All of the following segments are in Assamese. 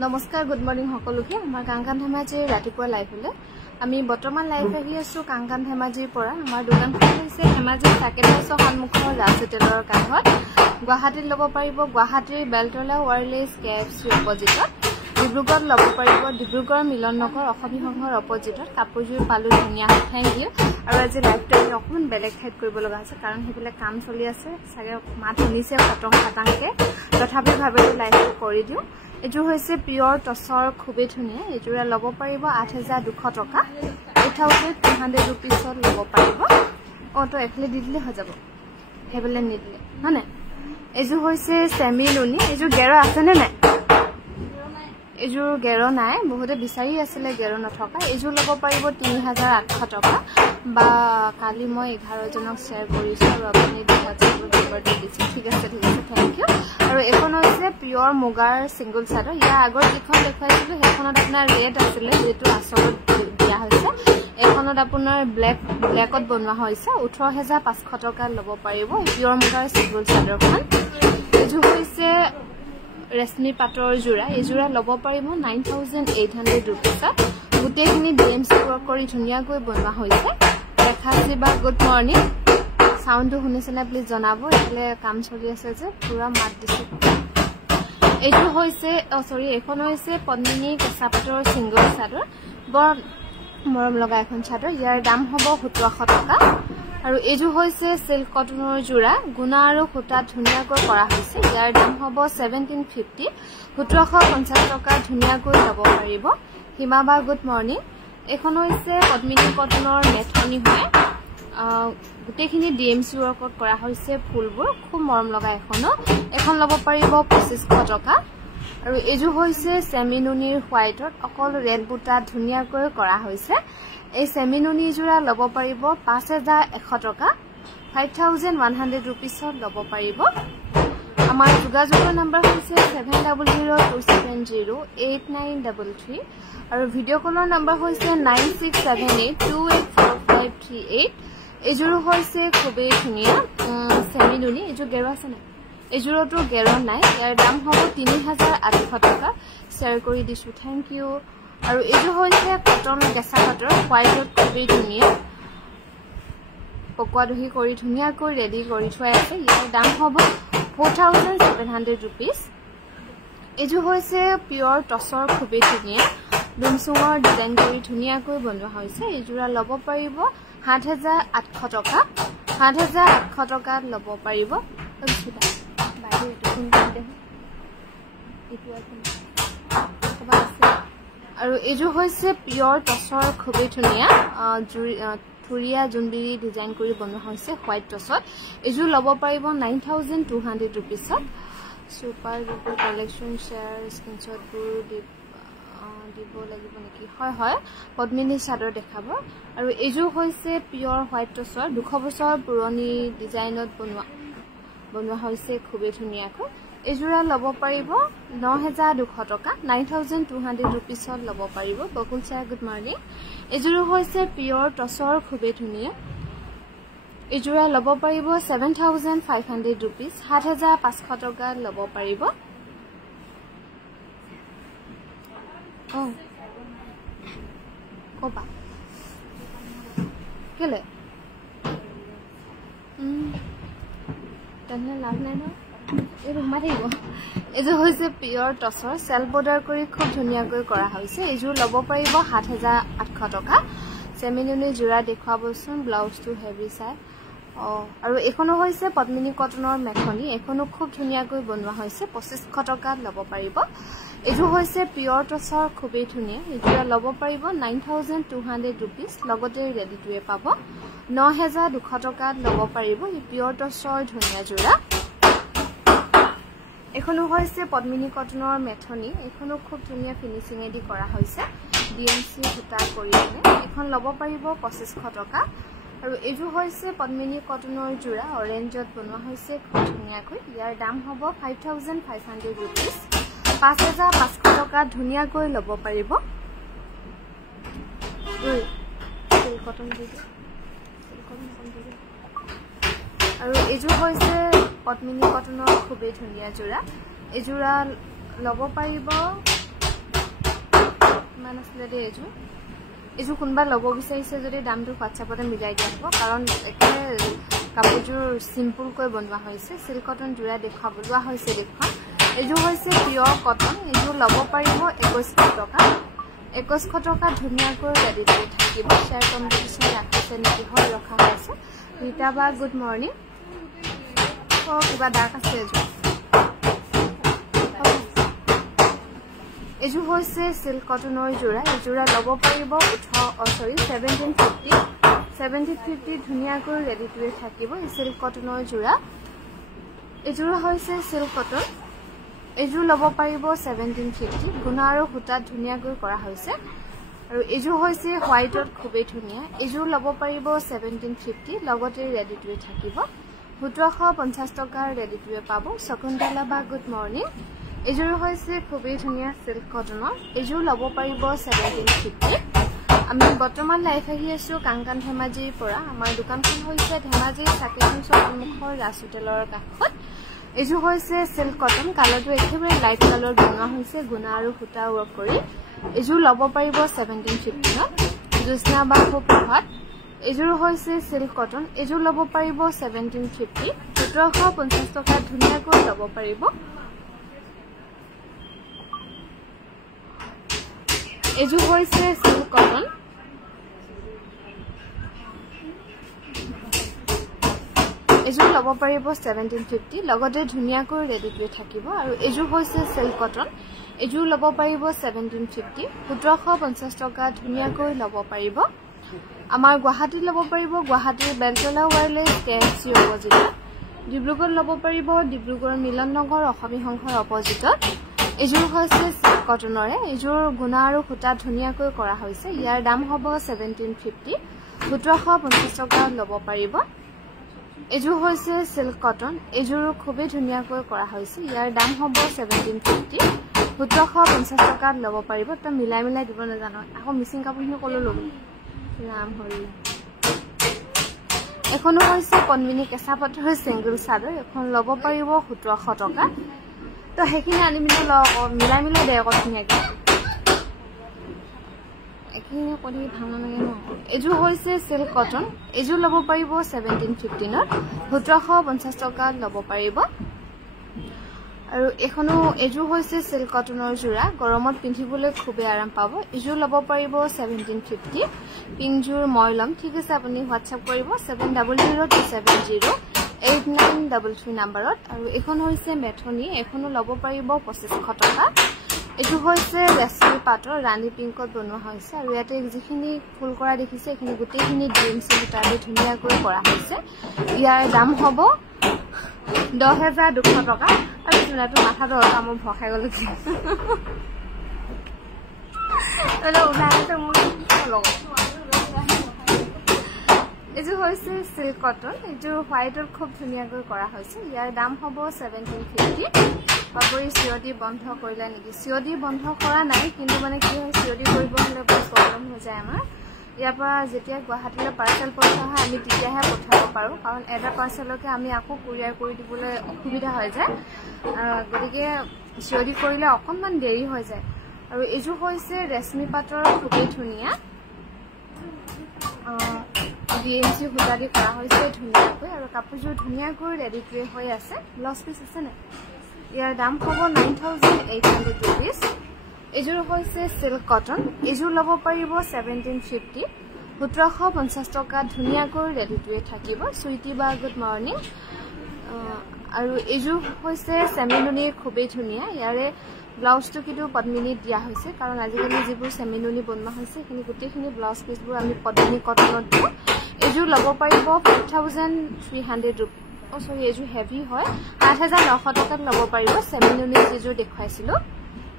নমস্কাৰ গুড মৰ্নিং সকলোকে আমাৰ কাংকান ধেমাজিৰ ৰাতিপুৱা লাইভলে আমি বৰ্তমান লাইভ আহি আছো কাংকান ধেমাজিৰ পৰা আমাৰ দোকানখন হৈছে ধেমাজি চাৰ্কেট হাউছৰ সন্মুখৰ ৰাজ হোটেলৰ কাষত গুৱাহাটীত ল'ব পাৰিব গুৱাহাটীৰ বেলতলা ৱাৰলেছ কেএফচি অপজিটত ডিব্ৰুগড়ত ল'ব পাৰিব ডিব্ৰুগড় মিলন নগৰ অসমী সংঘৰ অপজিটত কাপোৰযোৰ পালো ধুনীয়া থেংক ইউ আৰু আজি লাইভটো আমি অকমান বেলেগ ঠাইত কৰিব লগা আছে কাৰণ সেইবিলাক কাম চলি আছে চাগে মাত শুনিছে খতম খাটাংকে তথাপি ভাবিলো লাইভটো কৰি দিওঁ এযোৰ হৈছে পিয়ৰ টছৰ খুবেই ধুনীয়া এযোৰা ল'ব পাৰিব ৮,২০০ টকা ৮,200 ৰুপিছত ল'ব পাৰিব তো এফালে দি দিলে হৈ যাব সেইফালে নিদিলে হয় নাই এযোৰ হৈছে চেমি নুনি এযোৰ গেৰ আছেনে নাই এযোৰ গেৰ নাই বহুতে বিচাৰি আছিলে গেৰ নথকা এযোৰ ল'ব পাৰিব ৩,৮০০ টকা বা কালি মই 11 জনক শ্বেয়াৰ কৰিছো আৰু আপুনি হোৱাটছএপত দিছে ঠিক আছে থেংক ইউ আৰু এখন হৈছে পিয়ৰ মুগাৰ সিংগল চাদৰ ইয়াৰ আগৰ যিখন দেখাইছিলো সেইখনত আপোনাৰ ৰেড আছিলে যেটো আচলত দিয়া হৈছে এখনত আপোনাৰ ব্লেকত বনোৱা হৈছে ১৮,৫০০ টকা ল'ব পাৰিব পিয়ৰ মুগাৰ সিংগল চাদৰখন এযোৰ হৈছে ৰেশমি পাটৰ জোৰা এযোৰা ল'ব পাৰিব 9,800 ৰুপিছত গোটেইখিনি ডিএমচি ৱৰ্ক কৰি ধুনীয়াকৈ বনোৱা হৈছে দেখাছি বা গুড মৰ্নিং সাউন্ডটো শুনিছেনে প্লিজ জনাব এফালে কাম চলি আছে যে পুৰা মাত দিছে এইটো হৈছে সৰি এখন হৈছে পদ্মিনী কেঁচা পাটৰ সিংগল চাদৰ বৰ মৰম লগা এখন চাদৰ ইয়াৰ দাম হ'ব ১৭০০ টকা আৰু এইটো হৈছে সিল্ক কটনৰ জোৰা গুণা আৰু খুটা ধুনীয়াকৈ কৰা হৈছে ইয়াৰ দাম হ'ব 1750 ১৭৫০ টকা ধুনীয়াকৈ ল'ব পাৰিব হিমাবা গুড মৰ্নিং এখন হৈছে পদ্মিনী কটনৰ মেথনি হয় গোটেইখিনি ডিএমচি ৱৰ্কত কৰা হৈছে ফুলবোৰ খুব মৰম লগা এখন ল'ব পাৰিব ২৫০০ টকা আৰু এইযোৰ হৈছে চেমিনুনিৰ হোৱাইটত অকল ৰেড বুটা ধুনীয়াকৈ কৰা হৈছে এই চেমিনুনি জোৰা ল'ব পাৰিব ৫,১০০ টকা 5,100 ৰুপিছত ল'ব পাৰিব আমাৰ যোগাযোগৰ নম্বৰ হৈছে 7002708933 আৰু ভিডিঅ' কলৰ নম্বৰ হৈছে 9678284538 এযোৰ হৈছে খুবেই ধুনীয়া চেমিনুনি এযোৰ গেৰ আছে নাই এযোৰতো গেৰ নাই ইয়াৰ দাম হ'ব ৩,৮০০ টকা শ্বেয়াৰ কৰি দিছো থেংক ইউ আৰু এইযোৰ হৈছে কটন কেঁচা পাটৰ হোৱাইটত খুবেই ধুনীয়া পকোৱা দহি কৰি ধুনীয়াকৈ ৰেডি কৰি থোৱা আছে ইয়াৰ দাম হ'ব 4,700 ৰুপিজ এইযোৰ হৈছে পিয়ৰ টছৰ খুবেই ধুনীয়া ডুমচুঙৰ ডিজাইন কৰি ধুনীয়াকৈ বনোৱা হৈছে এইযোৰা ল'ব পাৰিব ৭,৮০০ টকা ৭,৮০০ টকাত ল'ব পাৰিব আৰু এইযোৰ হৈছে পিয়ৰ টছৰ খুবেই ধুনীয়া থুৰিয়া জুনবিৰি ডিজাইন কৰি বনোৱা হৈছে হোৱাইট টছত এইযোৰ ল'ব পাৰিব 9,200 ৰুপিছত সুপাৰ ডুপাৰ কালেকশ্যন শ্বেয়াৰ স্ক্ৰীনশ্বটবোৰ দিব লাগিব নেকি হয় হয় পদ্মিনী চাদৰ দেখাব আৰু এইযোৰ হৈছে পিয়ৰ হোৱাইট টছৰ 200 বছৰ পুৰণি ডিজাইনত বনোৱা হৈছে খুবেই ধুনীয়াকৈ এযোৰা ল'ব পাৰিব 9,200 টকা 9,200 ৰুপিছত ল'ব পাৰিব বকুল চাই গুড মৰ্নিং এযোৰ হৈছে পিয়ৰ টছৰ খুবেই ধুনীয়া এযোৰা ল'ব পাৰিব 7,500 ৰুপিজ 7,500 টকা ল'ব পাৰিব কবা কেলে তেনে লাভ নাই ন এই সোমাই থাকিব এযোৰ হৈছে পিয়ৰ টছৰ চেল্ফ বৰ্ডাৰ কৰি খুব ধুনীয়াকৈ কৰা হৈছে এইযোৰ ল'ব পাৰিব 7,800 টকা চেমিনুনি জোৰা দেখুৱাবচোন ব্লাউজটো হেভি চাই আৰু এখনো হৈছে পদ্মিনী কটনৰ মেখনি এখনো খুব ধুনীয়াকৈ বনোৱা হৈছে ২৫০০ টকাত ল'ব পাৰিব এইযোৰ হৈছে পিয়ৰ টছৰ খুবেই ধুনীয়া এইযোৰা ল'ব পাৰিব 9,200 ৰুপিজ লগতে ৰেডিটোৱে পাব 9,200 টকাত ল'ব পাৰিব এই পিয়ৰ টছৰ ধুনীয়া জোৰা এখনো হৈছে পদ্মিনী কটনৰ মেথনি এখনো খুব ধুনীয়া ফিনিচিঙেদি কৰা হৈছে ডিএমচি সূতা কৰি এখন ল'ব পাৰিব ২৫০০ টকা আৰু এইযোৰ হৈছে পদ্মিনী কটনৰ জোৰা অৰেঞ্জত বনোৱা হৈছে খুব ধুনীয়াকৈ ইয়াৰ দাম হ'ব 5,500 ৰুপিজ ৫,৫০০ টকা ধুনীয়াকৈ ল'ব পাৰিব আৰু এইযোৰ হৈছে পদ্মিনী কটনৰ খুবেই ধুনীয়া জোৰা এযোৰা ল'ব পাৰিব কিমান আছিলে দেই এইযোৰ কোনোবা ল'ব বিচাৰিছে যদি দামটো হোৱাটছআপতে মিলাই দিয়া হ'ব কাৰণ একেবাৰে কাপোৰযোৰ চিম্পুলকৈ বনোৱা হৈছে সিল্ক কটন যোৰা দেখুৱাবলোৱা হৈছে দেখুৱা এইযোৰ হৈছে পিয়ৰ কটন এইযোৰ ল'ব পাৰিব 2100 টকা 2100 টকা ধুনীয়াকৈ ৰেডি কৰি থাকিব শ্বেয়াৰ কম্পিটিশ্যন ৰাখিছে নেকি হয় ৰখা হৈছে ৰীতা বা গুড মৰ্ণিং কিবা ডাৰ্ক আছে এইযোৰ হৈছে সিল্ক কটনৰ যোৰা এই যোৰা ল'ব পাৰিব 1750 ধুনীয়াকৈ ৰেডি কৰি থাকিব এই সিল্ক কটনৰ যোৰা এইযোৰ হৈছে সিল্ক কটন এইযোৰ ল'ব পাৰিব 1750 গুণা আৰু সূতা ধুনীয়াকৈ কৰা হৈছে আৰু এইযোৰ হৈছে হোৱাইটত খুবেই ধুনীয়া এইযোৰ ল'ব পাৰিব 1750 লগতে ৰেডি কৰি থাকিব 1750 টকাৰ ৰেডি কৰি পাব শকুন্তলা বা গুড মৰ্ণিং এইযোৰ হৈছে খুবেই ধুনীয়া সিল্ক কটনৰ এইযোৰ ল'ব পাৰিব 1750 আমি বৰ্তমান লাইভ আহি আছো কাংকান ধেমাজিৰ পৰা আমাৰ দোকানখন হৈছে ধেমাজি চাকেখন সন্মুখৰ ৰাজ হোটেলৰ কাষত এইযোৰ হৈছে সিল্ক কটন কালাৰটো একেবাৰে লাইট কালাৰ বনোৱা হৈছে গুণা আৰু সূতা ৱৰ্ক কৰি এইযোৰ ল'ব পাৰিব 1750 ত জুস্না বা প্ৰভাত এইযোৰ হৈছে সিল্ক কটন এইযোৰ ল'ব পাৰিব 1750 1750 টকা ধুনীয়াকৈ ল'ব পাৰিব এইযোৰ হৈছে সিল্ক কটন এইযোৰ ল'ব পাৰিব 1750 লগতে ধুনীয়াকৈ ৰেডি কৰি থাকিব আৰু এইযোৰ হৈছে সিল্ক কটন এইযোৰ ল'ব পাৰিব 1750 1750 টকা ধুনীয়াকৈ ল'ব পাৰিব আমাৰ গুৱাহাটী ল'ব পাৰিব গুৱাহাটীৰ বেলতলা ৱায়াৰলেছ কেএফচি অপজিটত ডিব্ৰুগড় ল'ব পাৰিব ডিব্ৰুগড় মিলন নগৰ অসমী সংঘৰ অপজিটত এইযোৰ হৈছে সিল্ক কটনৰে এইযোৰ গুণা আৰু সূতা ধুনীয়াকৈ কৰা হৈছে ইয়াৰ দাম হ'ব 1750 1750 টকা ল'ব পাৰিব এইযোৰ হৈছে সিল্ক কটন এইযোৰ খুবেই ধুনীয়াকৈ কৰা হৈছে ইয়াৰ দাম হ'ব 1750 1750 টকাত ল'ব পাৰিব তো মিলাই দিব নাজানো আকৌ মিচিং কাপোৰখিনি কলো ল'ব নাম হ'ল এখনো হৈছে কনমিনি কেঁচা পাটৰ সিংগল চাদৰ এখন ল'ব পাৰিব 1700 টকা তো হেখিনি আনি মিলাই দে আকৌ ধুনীয়াকৈ এখিনি কৰি ভাল নালাগে ন এইযোৰ হৈছে সিল্ক কটন এইযোৰ ল'ব পাৰিব 1750 ত 1750 টকা ল'ব পাৰিব আৰু এখনো এইযোৰ হৈছে সিল্ক কটনৰ যোৰা গৰমত পিন্ধিবলৈ খুবেই আৰাম পাব এইযোৰ ল'ব পাৰিব 1750 পিংযোৰ মই ল'ম ঠিক আছে আপুনি হোৱাটছআপ কৰিব 7002708933 নম্বৰত আৰু এখন হৈছে মেথনি এখনো ল'ব পাৰিব 2500 টকা এইটো হৈছে ৰেশমি পাটৰ ৰাণী পিংকত বনোৱা হৈছে আৰু ইয়াতে যিখিনি ফুল কৰা দেখিছে এখিনি গোটেইখিনি ডিএমচি সূতাৰে ধুনীয়াকৈ কৰা হৈছে ইয়াৰ দাম হ'ব 10200 টকা আৰু চুনাটো মাথাটো মোৰ ভখাই গ'ল এইযোৰ হৈছে সিল্ক কটন এইযোৰ হোৱাইটত খুব ধুনীয়াকৈ কৰা হৈছে ইয়াৰ দাম হ'ব 1750 বাবুৰি চিঅ'ডি বন্ধ কৰিলে নেকি চিঅ'ডি বন্ধ কৰা নাই কিন্তু মানে কি হয় চিঅ'ডি কৰিব হ'লে বহুত প্ৰব্লেম হৈ যায় আমাৰ ইয়াৰ পৰা যেতিয়া গুৱাহাটীলৈ পাৰ্চেল পঠোৱা হয় আমি তেতিয়াহে পঠাব পাৰোঁ কাৰণ এটা পাৰ্চেলকে আমি আকৌ কুৰিয়াৰ কৰি দিবলৈ অসুবিধা হৈ যায় গতিকে চিঅ'ডি কৰিলে অকণমান দেৰি হৈ যায় আৰু এইযোৰ হৈছে ৰেশমি পাটৰ খুবেই ধুনীয়া ডিএমচি সূতা দি কৰা হৈছে ধুনীয়াকৈ আৰু কাপোৰযোৰ ধুনীয়াকৈ ৰেডি কৰি হৈ আছে ব্লাউজ পিচ আছে নে ইয়াৰ দাম হ'ব 9800 rupees এইযোৰ হৈছে সিল্ক কটন এইযোৰ ল'ব পাৰিব 1750 1750 টকা ধুনীয়াকৈ ৰেডি কৰি থাকিব সুইটি বা গুড মৰ্ণিং আৰু এইযোৰ হৈছে চেমিনুনি খুবেই ধুনীয়া ইয়াৰে ব্লাউজটো কিন্তু পদ্মিনীত দিয়া হৈছে কাৰণ আজিকালি যিবোৰ চেমিনুনি বনোৱা হৈছে সেইখিনি গোটেইখিনি ব্লাউজ পিচবোৰ আমি পদ্মিনী কটনত দিওঁ এইযোৰ ল'ব পাৰিব 5300 rupees সৰি এইযোৰ হেভি হয় 8900 টকাত ল'ব পাৰিব চেমিনুনি যিযোৰ দেখুৱাইছিলোঁ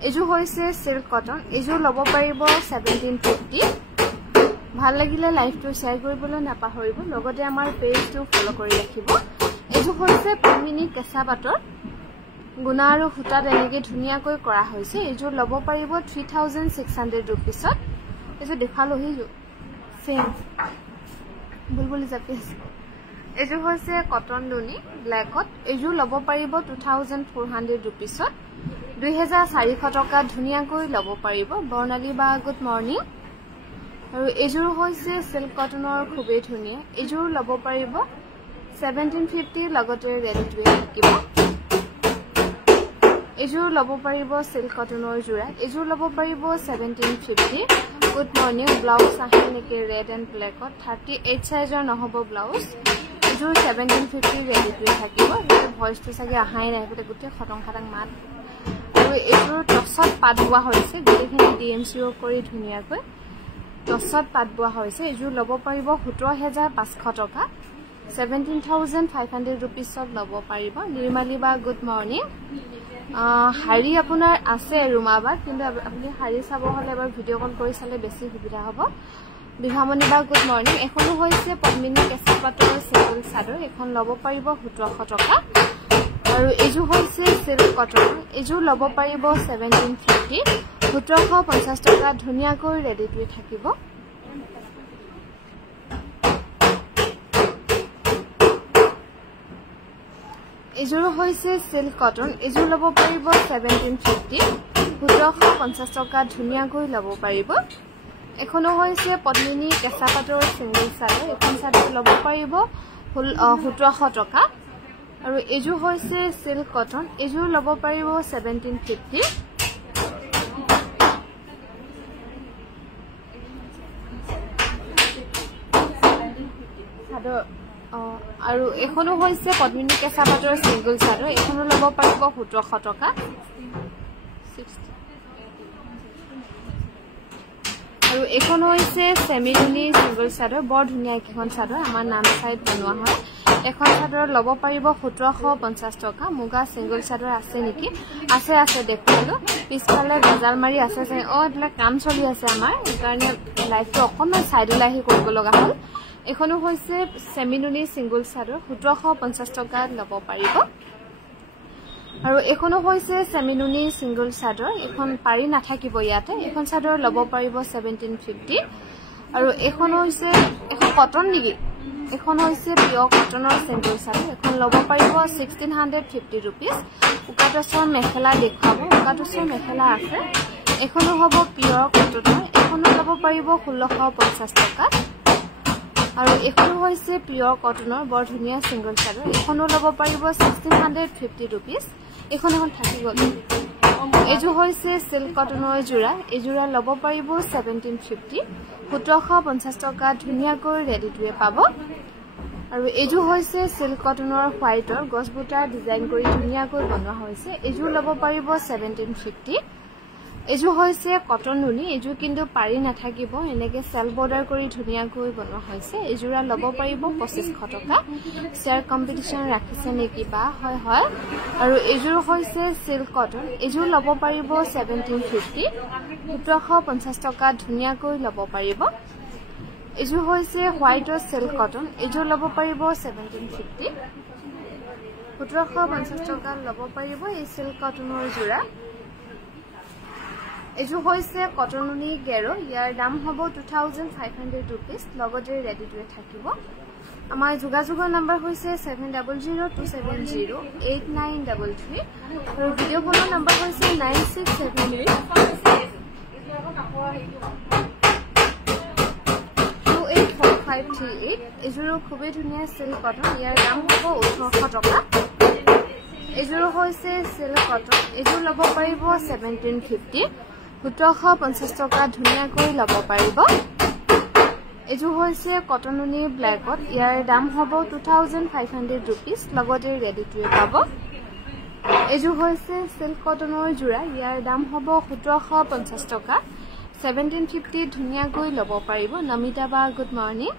এইযোৰ হৈছে সিল্ক কটন এইযোৰ ল'ব পাৰিব 1750 ভাল লাগিলে লাইভটো শ্বেয়াৰ কৰিবলৈ নাপাহৰিব লগতে আমাৰ পেজটো ফলো কৰি ৰাখিব এইযোৰ হৈছে পদ্মিনী কেঁচা পাটৰ গুণা আৰু সূতা তেনেকৈ ধুনীয়াকৈ কৰা হৈছে এইযোৰ ল'ব পাৰিব 3600 rupeesত এইযোৰ দেখালোহি চেম বুলবুলি জাপি আছে এইযোৰ হৈছে কটন নুনি ব্লেকত এইযোৰ ল'ব পাৰিব 2400 rupeesত 2400 টকা ধুনিয়াকৈ ল'ব পাৰিব বৰ্ণালী বা গুড মৰ্নিং আৰু এজোৰ হৈছে সিল্ক কটনৰ খুবেই ধুনিয়া এজোৰ ল'ব পাৰিব 1750 লগতে ৰেডিটুৱে থাকিব এজোৰ ল'ব পাৰিব সিল্ক কটনৰ জোৰা এজোৰ ল'ব পাৰিব 1750 গুড মৰ্নিং ব্লাউজ আহিল নেকি ৰেড এণ্ড ব্লেকত 38 সাইজৰ নহব ব্লাউজ এজোৰ 1750 ৰেডিটুৱে থাকিব ভয়েসটো চাগে আহাই নাই গোটে খটং খাটাং মাত আৰু এজোৰ টছত পাত বোৱা হৈছে গোটেখিনি ডিএমচিও কৰি ধুনিয়াকৈ টছত পাত বোৱা হৈছে এজোৰ ল'ব পাৰিব 17500 টকা 17,500 rupeesত ল'ব পাৰিব নিৰ্মালী বা গুড মৰ্নিং হাৰি আপোনাৰ আছে ৰুমাবাত কিন্তু আপুনি হাৰি চাব হলে এবাৰ ভিডিও কল কৰি চালে বেছি সুবিধা হ'ব বিভামণি বা গুড মৰ্নিং এখনো হৈছে পদ্মিনী কেঁচা পাটৰ সিম্পল চাদৰ এখন ল'ব পাৰিব 1700 টকা আৰু এজোৰ হৈছে সিল্ক কটন এজোৰ ল'ব পাৰিব 1750 1750 টকা ধুনিয়াকৈ ৰেডিটুৱে থাকিব এজোৰ হৈছে সিল্ক কটন এজোৰ ল'ব পাৰিব 1750 1750 টকা ধুনিয়াকৈ ল'ব পাৰিব এখনো হৈছে পদ্মিনী কেঁচা পাটৰ সিঙ্গল চাদৰ এখন চাদৰ ল'ব পাৰিব 1700 টকা আৰু এজোৰ হৈছে সিল্ক কটন এজোৰ ল'ব পাৰিব 1750 চাদৰ আৰু এখনো হৈছে পদ্মিনী কেঁচা পাটৰ সিঙ্গল চাদৰ এখনো ল'ব পাৰিব 1700 টকা আৰু এখন হৈছে সেমিলুনি সিঙ্গল চাদৰ বৰ ধুনিয়া এখন চাদৰ আমাৰ নাম চাইড বনোৱা হয় এখন চাদৰ ল'ব পাৰিব 1750 টকা মুগা সিঙ্গল চাদৰ আছে নেকি আছে দেখুৱালো পিছফালে গজাল মাৰি আছে এইবিলাক কাম চলি আছে আমাৰ কাৰণে লাইভটো অকমান সাইডলৈ আহি কৰিব লগা হ'ল এখনো হৈছে সেমিলুনি সিঙ্গল চাদৰ 1750 টকা ল'ব পাৰিব আৰু এখনো হৈছে সেমিলুনি সিঙ্গল চাদৰ এখন পাৰি নাথাকিব ইয়াতে এখন চাদৰ ল'ব পাৰিব 1750 আৰু এখন হৈছে এখন কটন নেকি এখন হৈছে পিয়ৰ কটনৰ সিঙ্গল চাদৰ এখন ল'ব পাৰিব 1650 rupees উকাটছৰ মেখেলা দেখুৱাব উকাটছৰ মেখেলা আছে এখনো হ'ব পিয়ৰ কটনৰ এখনো ল'ব পাৰিব 1650 টকা আৰু এখনো হৈছে পিয়ৰ কটনৰ বৰ ধুনিয়া সিঙ্গল চাদৰ এখনো ল'ব পাৰিব 1650 rupees এখন থাকি গ'ল এজোৰ হৈছে সিল্ক কটনৰ জোৰা এজোৰা ল'ব পাৰিব 1750 1750 টকা ধুনিয়াকৈ ৰেডিটুৱে পাব আৰু এজোৰ হৈছে সিল্ক কটনৰ হোৱাইটৰ গছবুটা ডিজাইন কৰি ধুনিয়াকৈ বনোৱা হৈছে এজোৰ ল'ব পাৰিব 1750 এজোৰ হৈছে কটন নুনি এজোৰ কিন্তু পাৰি নাথাকিব এনেকে সেল বৰ্ডাৰ কৰি ধুনিয়াকৈ বনোৱা হৈছে এজোৰা ল'ব পাৰিব 2500 টকা শেয়াৰ কম্পিটিশন ৰাখিছে নেকি বা হয় আৰু এজোৰ হৈছে সিল্ক কটন এজোৰ ল'ব পাৰিব 1750 1750 টকা ধুনিয়াকৈ ল'ব পাৰিব এজোৰ হৈছে হোৱাইটৰ সিল্ক কটন এজোৰ ল'ব পাৰিব 1750 1750 টকা ল'ব পাৰিব এই সিল্ক কটনৰ জোৰা এজোৰ হৈছে কটন নুনি গেৰো ইয়াৰ দাম হ'ব 2500 rupees লগতে ৰেডিটুৱে থাকিব আমাৰ যোগাযোগৰ নম্বৰ হৈছে 7002708933 আৰু ভিডিও কলৰ নম্বৰ হৈছে 9673284538 এজোৰ খুবেই ধুনিয়া সিল্ক কটন ইয়াৰ দাম হ'ব 1800 টকা এজোৰ হৈছে সিল্ক কটন এজোৰ ল'ব পাৰিব 1750 1750 টকা ধুনিয়াকৈ ল'ব পাৰিব এজোৰ হৈছে কটন নুনি ব্লেকত ইয়াৰ দাম হ'ব 2500 rupees লগতে ৰেডিটুৱে পাব এজোৰ হৈছে সিল্ক কটনৰ জোৰা ইয়াৰ দাম হ'ব 1750 টকা 1750 ধুনিয়াকৈ ল'ব পাৰিব নমিতা বা গুড মৰ্নিং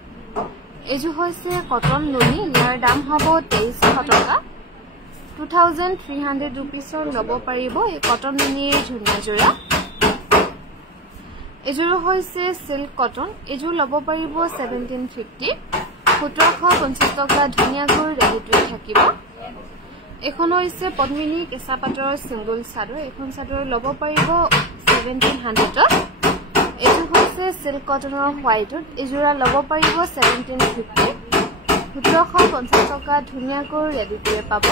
এজোৰ হৈছে কটন নুনি ইয়াৰ দাম হ'ব 2300 টকা 2300 rupeesৰ ল'ব পাৰিব এই কটন নুনিৰ ধুনিয়া জোৰা এজোৰ হৈছে সিল্ক কটন এজোৰ ল'ব পাৰিব 1750 1750 টকা ধুনিয়াকৈ ৰেডিটুৱে থাকিব এখন হৈছে পদ্মিনী কেঁচা পাটৰ সিঙ্গল চাদৰ এখন চাদৰ ল'ব পাৰিব 1700 এজোৰ হৈছে সিল্ক কটনৰ হোৱাইটত এজোৰা ল'ব পাৰিব 1750 1750 টকা ধুনিয়াকৈ ৰেডিটুৱে পাব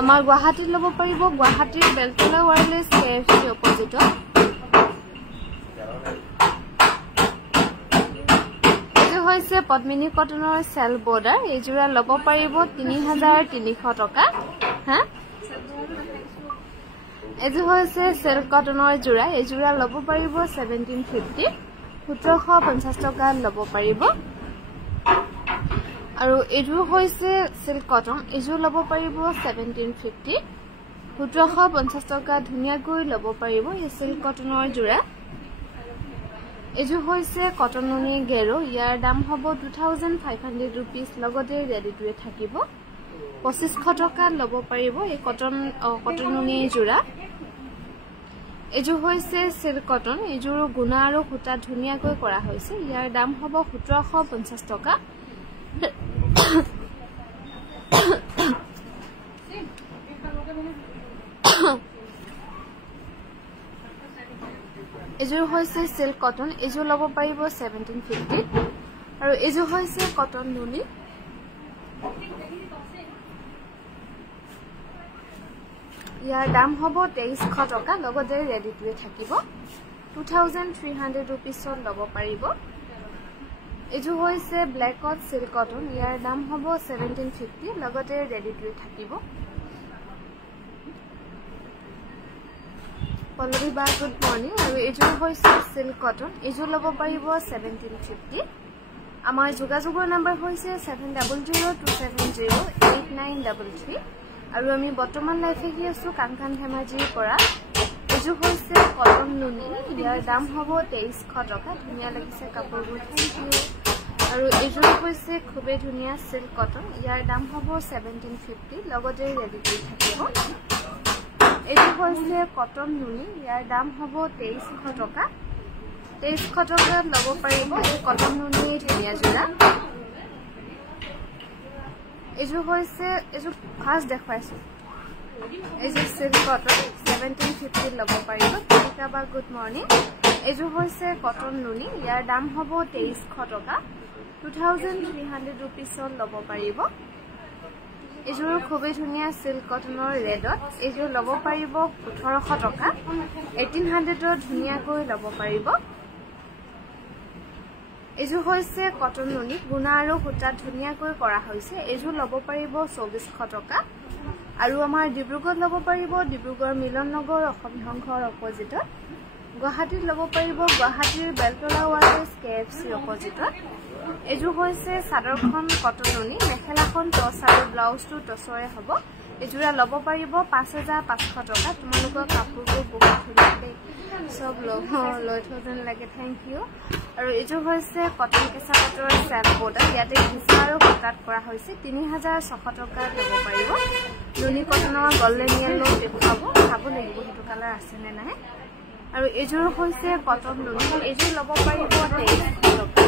আমাৰ গুৱাহাটীত ল'ব পাৰিব গুৱাহাটীৰ বেলতলা ৱায়াৰলেছ KFC অপজিটত এইটো হৈছে পদ্মিনী কটনৰ সেল বৰ্ডাৰ এই জোৰা ল'ব পাৰিব 3300 টকা হা এইটো হৈছে সেল কটনৰ জোৰা এই জোৰা ল'ব পাৰিব 1750 1750 টকা ল'ব পাৰিব আৰু এইটো হৈছে সিল্ক কটন এইটো ল'ব পাৰিব 1750 1750 টকা ধুনিয়াকৈ ল'ব পাৰিব এই সিল্ক কটনৰ জোৰা এইটো হৈছে কটন নুনি গেৰো ইয়াৰ দাম হ'ব 2500 रुपीस লগতে ৰেডি টুৱে থাকিব 2500 টকা ল'ব পাৰিব এই কটন নুনি জোৰা এইটো হৈছে সিল্ক কটন এইজোৰ গুণা আৰু খুটা ধুনিয়াকৈ কৰা হৈছে ইয়াৰ দাম হ'ব 1750 টকা এজোৰ হৈছে সিল্ক কটন এজোৰ ল'ব পাৰিব 1750 আৰু এজোৰ হৈছে কটন নুনি ইয়াৰ দাম হ'ব 2300 টকা লগতে ৰেডি টুৱে থাকিব 2300 रुपीसত ল'ব পাৰিব এজো হৈছে ব্ল্যাকত সিল্ক কটন ইয়াৰ দাম হ'ব 1750 লগতে ৰেডি টুৱে থাকিব পল্লৱী বা গুড মৰ্নিং আৰু এজো হৈছে সিল্ক কটন এজো ল'ব পাৰিব 1750 আমাৰ যোগাযোগৰ নম্বৰ হৈছে 7002708933 আৰু আমি বৰ্তমান লাইফে কি আছো কাংকান ধেমাজিৰ পৰা এজো হৈছে কটন নুনি ইয়াৰ দাম হ'ব 2300 টকা ধুনিয়া লাগিছে কাপোৰবোৰ থ্যাংক ইউ আৰু এজো হৈছে খুবে ধুনিয়া সিল্ক কটন ইয়াৰ দাম হ'ব 1750 লগতে ৰেডি কৰি থাকিব এজো হৈছে কটন নুনি ইয়াৰ দাম হ'ব 2300 টকা 2300 টকা ল'ব পাৰিব এই কটন নুনি ধুনিয়া জোৰা এজো হৈছে এজো ফাৰ্স্ট দেখাইছো এজো সিল্ক কটন 1750 ল'ব পাৰিব তিকা বা গুড মৰ্নিং এজো হৈছে কটন নুনি ইয়াৰ দাম হ'ব 2300 টকা 2300 रुपीसত ল'ব পাৰিব এজোৰ খুবেই ধুনিয়া সিল্ক কটনৰ ৰেডত এজোৰ ল'ব পাৰিব 1800 টকা 1800ত ধুনিয়াকৈ ল'ব পাৰিব এজো হৈছে কটন নুনি গুণা আৰু খুটা ধুনিয়াকৈ কৰা হৈছে এজো ল'ব পাৰিব 2400 টকা আৰু আমাৰ ডিব্ৰুগড়ত ল'ব পাৰিব ডিব্ৰুগড় মিলন নগৰ অসম সংঘৰ অপজিটত গুৱাহাটীত ল'ব পাৰিব গুৱাহাটীৰ বেলতলা ৱায়াৰলেছ KFC অপজিটত এজো হৈছে সাদৰখন কটন নুনি মেখেলাখন টছ আৰু ব্লাউজটো টছৰে হ'ব এজোৰা ল'ব পাৰিব 5500 টকা তোমালোকৰ কাপোৰবোৰ বহুত ধুনীয়া দেই সব লৈ থোন লাগে থ্যাংক ইউ আৰু এজো হৈছে কটন কেঁচা পাটৰ সেল বৰ্ডাৰ ইয়াতে ঘিচা আৰু কটাত কৰা হৈছে 3600 টকা ল'ব পাৰিব নুনি কটনৰ গল্ডেন ইয়েলো দেখুৱাব খাব লাগিব হেতু কালাৰ আছে নে নাই আৰু এজোৰ হৈছে কটন নুনি এজোৰ ল'ব পাৰিব 2300 টকা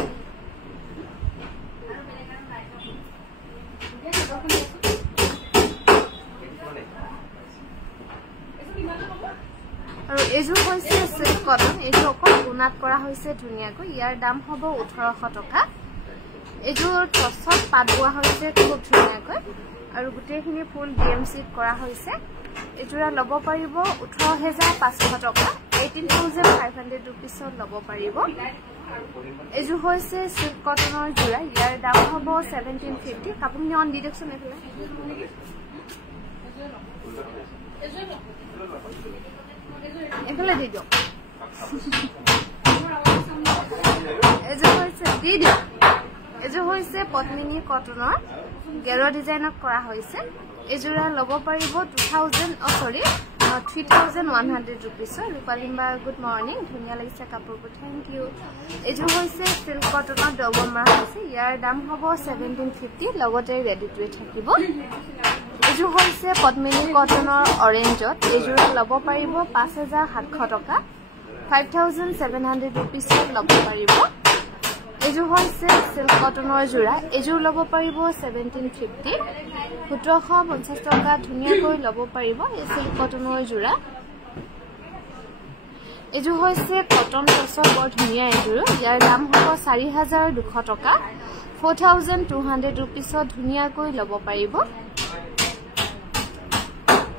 আৰু এজো হৈছে সিল্ক কটন এজো অকল গুণাত কৰা হৈছে ধুনিয়াকৈ ইয়াৰ দাম হ'ব 1800 টকা এজোৰ টছত পাত বোৱা হৈছে খুব ধুনিয়াকৈ আৰু গুটেখিনি ফুল DMC কৰা হৈছে এজোৰা ল'ব পাৰিব 18500 টকা 18500 रुपीसত ল'ব পাৰিব এজো হৈছে সিল্ক কটনৰ জোৰা ইয়াৰ দাম হ'ব 1750 কাপোৰনি অন দি দেখছন এফালে এফালে দি দিও এজো হৈছে দি দিও এজো হৈছে পদ্মিনী কটনৰ গেৰো ডিজাইনত কৰা হৈছে এজোৰা ল'ব পাৰিব 3100 रुपीसৰ ৰূপালিম্বা গুড মৰ্নিং ধুনিয়া লাগিছে কাপোৰবোৰ থ্যাংক ইউ এজো হৈছে সিল্ক কটনৰ ডবল মাৰ হৈছে ইয়াৰ দাম হ'ব 1750 লগতে ৰেডি টুৱে থাকিব এজো হৈছে পদ্মিনী কটনৰ অৰেঞ্জত এজোৰা ল'ব পাৰিব 5700 টকা 5700 रुपीसত ল'ব পাৰিব এজো হৈছে সিল্ক কটনৰ জোৰা এজোৰ ল'ব পাৰিব 1750 1750 টকা ধুনিয়াকৈ ল'ব পাৰিব এই সিল্ক কটনৰ জোৰা এজো হৈছে কটন টছৰ বৰ ধুনিয়া এজোৰ ইয়াৰ দাম হ'ব 4200 টকা 4200 रुपीसত ধুনিয়াকৈ ল'ব পাৰিব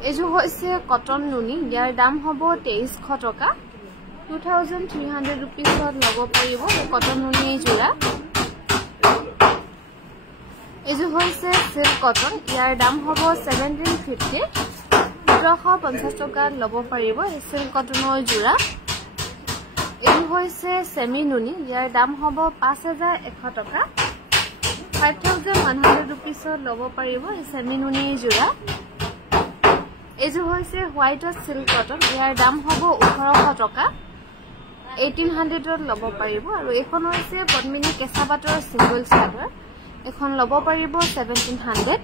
এজু হৈছে কটন নুনি ইয়াৰ দাম হ'ব 2300 টকা 2300 रुपीसত লব পাৰিব কটন নুনি জোৰা এজু হৈছে সিল্ক কটন ইয়াৰ দাম হ'ব 1750 1750 টকা লব পাৰিব এই সিল্ক কটনৰ জোৰা এজু হৈছে সেমি নুনি ইয়াৰ দাম হ'ব 5100 টকা 5100 रुपीसত লব পাৰিব এই সেমি নুনি জোৰা এজু হৈছে হোয়াইট সিল্ক কটন ইয়াৰ দাম হ'ব 1800 টকা 1800 লব পাৰিব আৰু এখন হৈছে পদ্মিনী কেঁচা পাটৰ সিঙ্গল চাদৰ এখন লব পাৰিব 1700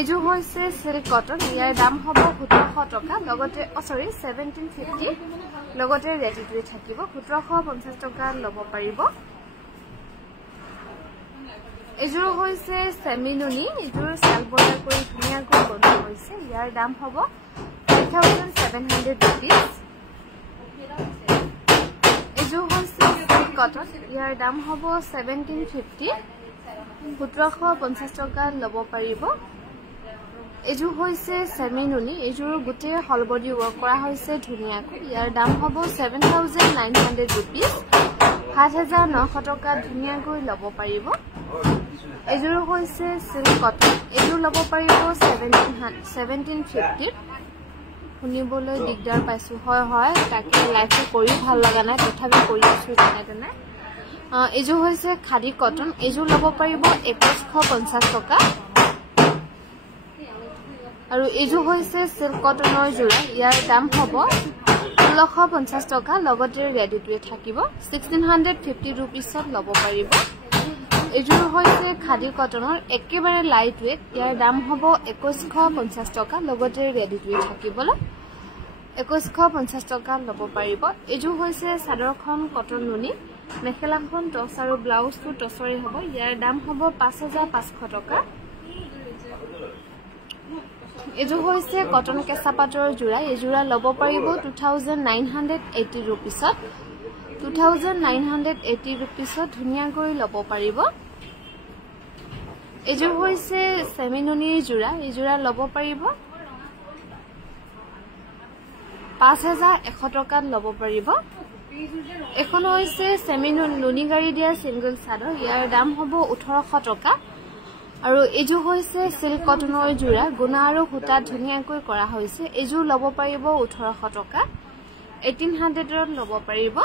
এজু হৈছে সিল্ক কটন ইয়াৰ দাম হ'ব 1700 টকা লগতে 1750 লগতে ৰেডি টু থাকিব 1750 টকা লব পাৰিব এজুৰ হৈছে সেমি নুনি এজুৰ সাল বৰ্ডাৰ কৰি ধুনীয়াকৈ বনোৱা হৈছে ইয়াৰ দাম হ'ব 5700 rupees এজুৰ হৈছে সিল্ক কটন ইয়াৰ দাম হ'ব 1750 1750 টকা লব পাৰিব এজু হৈছে সেমি নুনি এজুৰ গুটে হলবডি ওয়াৰ্ক কৰা হৈছে ধুনীয়াকৈ ইয়াৰ দাম হ'ব 7900 rupees 7900 টকা ধুনীয়াকৈ লব পাৰিব এজুৰ হৈছে সিল্ক কটন এজু লব পাৰিব 1750 শুনিবলৈ দিগদাৰ পাইছো হয় হয় তাকে লাইভটো কৰি ভাল লগা নাই তথাপি কৰি আছো তেনে এজু হৈছে খাদি কটন এজু লব পাৰিব 2150 টকা আৰু এজু হৈছে সিল্ক কটনৰ জোৰা ইয়াৰ দাম হ'ব 1650 টকা লগতে ৰেডি টু থাকিব 1650 रुपीसত লব পাৰিব এজুৰ হৈছে খাদি কটনৰ একেবাৰে লাইট ওয়েট ইয়াৰ দাম হ'ব 2150 টকা লগতে ৰেডি টু থাকিবলৈ 2150 টকা লব পাৰিব এজু হৈছে চাদৰখন কটন নুনি মেখেলাখন টছ আৰু ব্লাউজটো টছৰে হ'ব ইয়াৰ দাম হ'ব 5500 টকা এজু হৈছে কটন কেঁচা পাটৰ জোৰা এজোৰা লব পাৰিব 2980 रुपीसত 2980 रुपीसত ধুনীয়াকৈ লব পাৰিব এজোৰ হৈছে সেমি নুনিৰ জোৰা এজোৰা লব পাৰিব 5100 টকাত লব পাৰিব এখন হৈছে সেমি নুনি গাড়ী দিয়া সিঙ্গল চাদৰ ইয়াৰ দাম হ'ব 1800 টকা আৰু এজু হৈছে সিল্ক কটনৰ জোৰা গুণা আৰু হুটা ধুনীয়াকৈ কৰা হৈছে এজু লব পাৰিব 1800 টকা 1800 লব পাৰিব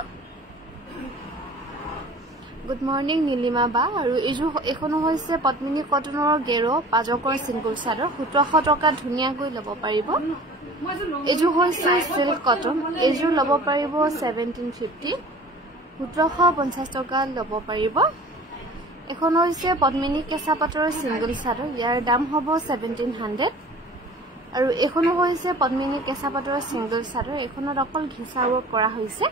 গুড মৰ্নিং নীলিমা বা আৰু এজু এখন হৈছে পদ্মিনী কটনৰ গেৰো পাজকৰ সিঙ্গল চাদৰ 1700 টকা ধুনীয়াকৈ লব পাৰিব এজু হৈছে সিল্ক কটন এজু লব পাৰিব 1750 1750 টকা লব পাৰিব এখন হৈছে পদ্মিনী কেঁচা পাটৰ সিঙ্গল চাদৰ ইয়াৰ দাম হ'ব 1700 আৰু এখন হৈছে পদ্মিনী কেঁচা পাটৰ সিঙ্গল চাদৰ এখনত অকল ঘিচা ওয়াৰ্ক কৰা হৈছে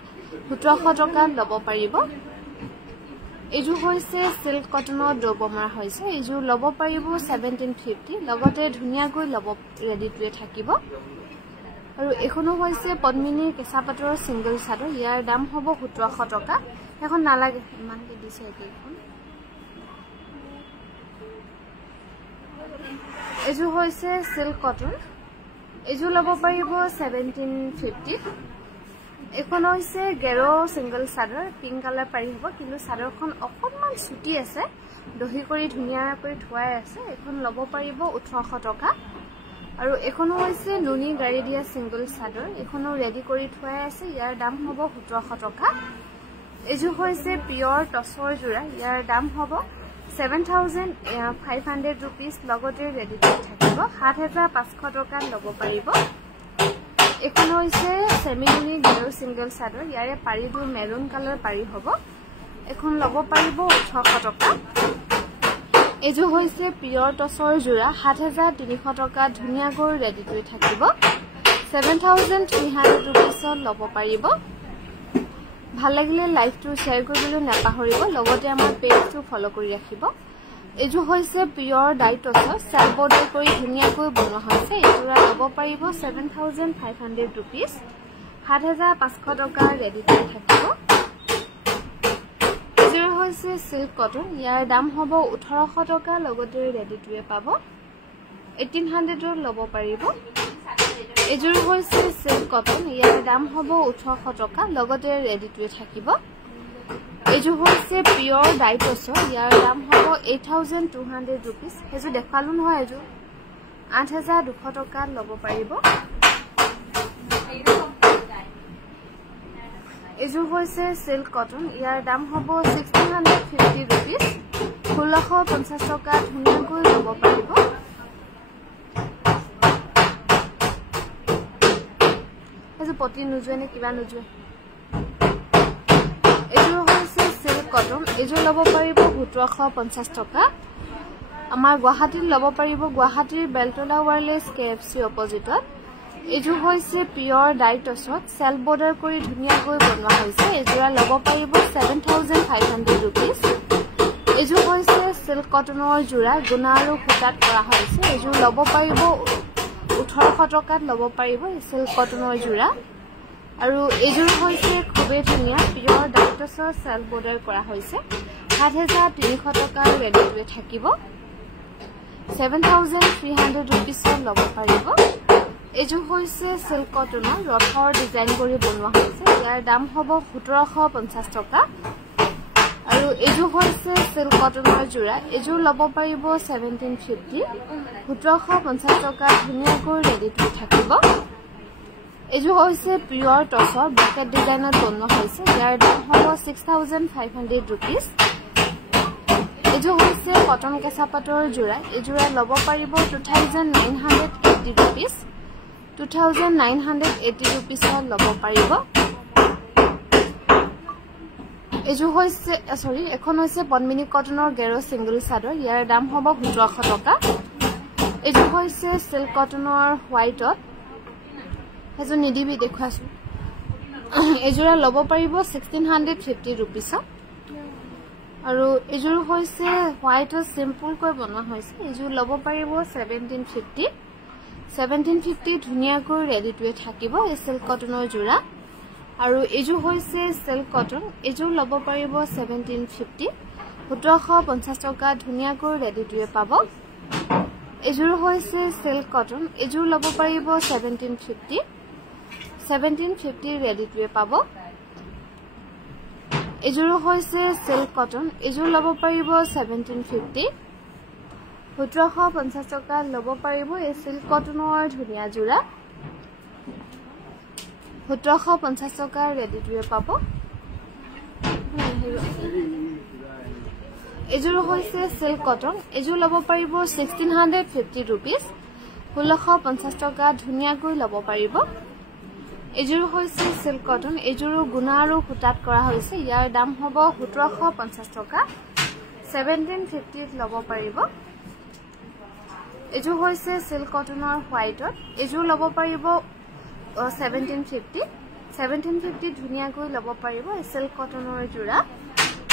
1700 টকা লব পাৰিব এজু হৈছে সিল্ক কটনৰ ডবমাৰ হৈছে এজু লব পাৰিব 1750 লগতে ধুনীয়াকৈ লব ৰেডি টু থাকিব আৰু এখন হৈছে পদ্মিনী কেঁচা পাটৰ সিঙ্গল চাদৰ ইয়াৰ দাম হ'ব 1700 টকা এখন নালাগে ইমানকে দিছে এইখন এজু হৈছে সিল্ক কটন এজু লব পাৰিব 1750 এখন হৈছে গেৰো সিঙ্গল চাদৰ পিংক কালাৰ পাৰি হ'ব কিন্তু চাদৰখন অকনমান ছুটি আছে দহি কৰি ধুনীয়া কৰি থোৱাই আছে এখন লব পাৰিব 1800 টকা আৰু এখন হৈছে নুনি গাড়ী দিয়া সিঙ্গল চাদৰ এখনো ৰেডি কৰি থোৱাই আছে ইয়াৰ দাম হ'ব 1700 টকা এজু হৈছে পিয়ৰ টছৰ জোৰা ইয়াৰ দাম হ'ব 7500 rupees লগতে ৰেডি টু থাকিব 7500 টকা লব পাৰিব এখন হৈছে সেমি নুনি গেৰো সিঙ্গল চাদৰ ইয়াৰে পাৰিটো মেৰুন কালাৰ পাৰি হ'ব এখন লব পাৰিব 1800 টকা এজু হৈছে পিয়ৰ টছৰ জোৰা 7300 টকা ধুনীয়াকৈ ৰেডি টু থাকিব 7300 rupeesত লব পাৰিব ভাল লাগিলে লাইভটো শেয়াৰ কৰিবলৈ নাপাহৰিব লগতে আমাৰ পেজটো ফলো কৰি ৰাখিব এজু হৈছে পিয়ৰ ডাই টছৰ সাল বৰ্ডাৰ কৰি ধুনীয়াকৈ বনোৱা হৈছে এজোৰা লব পাৰিব 7500 rupees 7500 টকা ৰেডি টু থাকিব এজোৰা হৈছে সিল্ক কটন ইয়াৰ দাম হ'ব 1800 টকা লগতে ৰেডি টুৱে পাব 1800 লব পাৰিব এযোৰ হৈছে সিল্ক কটন ইয়াৰ দাম হ'ব 1800 টকা লগতে ৰেডি টু থাকিব এযোৰ হৈছে পিওৰ ডাইটছ ইয়াৰ দাম হ'ব 8200 रुपीस এযোৰ দেখালো নহয় এযোৰ 8200 টকা ল'ব পাৰিব এযোৰ হৈছে সিল্ক কটন ইয়াৰ দাম হ'ব 1650 रुपीस 1650 টকা ধুনীয়াকৈ ল'ব পাৰিব এযোৰ পটি নুজুৱে নে কিবা নুজুৱে এযোৰ হৈছে সিল্ক কটন এযোৰ ল'ব পাৰিব 1750 টকা আমাৰ গুৱাহাটীত ল'ব পাৰিব গুৱাহাটীৰ বেলতলা ওয়াৰলেছ কেএফসি অপজিটত এযোৰ হৈছে পিওৰ ডাইটছত সেলফ বৰ্ডাৰ কৰি ধুনীয়াকৈ বনোৱা হৈছে এযোৰা ল'ব পাৰিব 7500 रुपीस এযোৰ হৈছে সিল্ক কটনৰ জোৰা গুণা আৰু সুতাত কৰা হৈছে এযোৰ ল'ব পাৰিব 1800 টকাত ল'ব পাৰিব সিল্ক কটনৰ জোৰা আৰু এযোৰ হৈছে খুবেই ধুনীয়া পিওৰ ডাইটছৰ সেলফ বৰ্ডাৰ কৰা হৈছে 7300 টকাৰ ৰেডি টু থাকিব 7300 रुपीस ল'ব পাৰিব এযোৰ হৈছে সিল্ক কটনৰ ৰথৰ ডিজাইন কৰি বনোৱা হৈছে ইয়াৰ দাম হ'ব 1750 টকা আৰু এযোৰ হৈছে সিল্ক কটনৰ জোৰা এযোৰ ল'ব পাৰিব 1750 1750 টকা ধুনীয়াকৈ ৰেডি টু থাকিব এযোৰ হৈছে পিওৰ টছৰ ব্ৰেকেট ডিজাইনত বনোৱা হৈছে ইয়াৰ দাম হ'ব 6500 रुपीस এযোৰ হৈছে কটন কেঁচা পাটৰ জোৰা এযোৰা ল'ব পাৰিব 2980 रुपीस 2980 रुपीस ল'ব পাৰিব এযোৰ হৈছে সৰি এখন হৈছে পদ্মিনী কটনৰ গেৰো সিঙ্গল চাদৰ ইয়াৰ দাম হ'ব 1700 টকা এযোৰ হৈছে সিল্ক কটনৰ হোৱাইটত এযোৰ নিদিবি দেখুৱাছো এযোৰা ল'ব পাৰিব 1650 रुपीस আৰু এযোৰ হৈছে হোৱাইটত সিম্পল কৈ বনোৱা হৈছে এযোৰ ল'ব পাৰিব 1750 ধুনীয়াকৈ ৰেডি টু থাকিব এই সিল্ক কটনৰ জোৰা আৰু এযোৰ হৈছে সিল্ক কটন এযোৰ ল'ব পাৰিব 1750 1750 টকা ধুনীয়াকৈ ৰেডি টু পাব এযোৰ হৈছে সিল্ক কটন এযোৰ ল'ব পাৰিব 1750 ৰেডি টু পাব এযোৰ হৈছে সিল্ক কটন এযোৰ ল'ব পাৰিব 1750 1750 টকা ল'ব পাৰিব এই সিল্ক কটনৰ ধুনীয়া জোৰা 1750 টকা ৰেডি টু পাব এযোৰ হৈছে সিল্ক কটন এযোৰ ল'ব পাৰিব 1650 रुपीस 1650 টকা ধুনীয়াকৈ ল'ব পাৰিব এযোৰ হৈছে সিল্ক কটন এযোৰ গুণা আৰু সুতাত কৰা হৈছে ইয়াৰ দাম হ'ব 1750 টকা 1750 ল'ব পাৰিব এযোৰ হৈছে সিল্ক কটনৰ হোৱাইটত এযোৰ ল'ব পাৰিব 1750 ধুনীয়াকৈ ল'ব পাৰিব সিল্ক কটনৰ জোৰা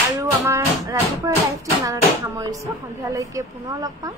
আৰু আমাৰ ৰাতিপুৱাৰ লাইভটো ইমানতে সামৰিছো সন্ধিয়ালৈকে পুনৰ লগ পাম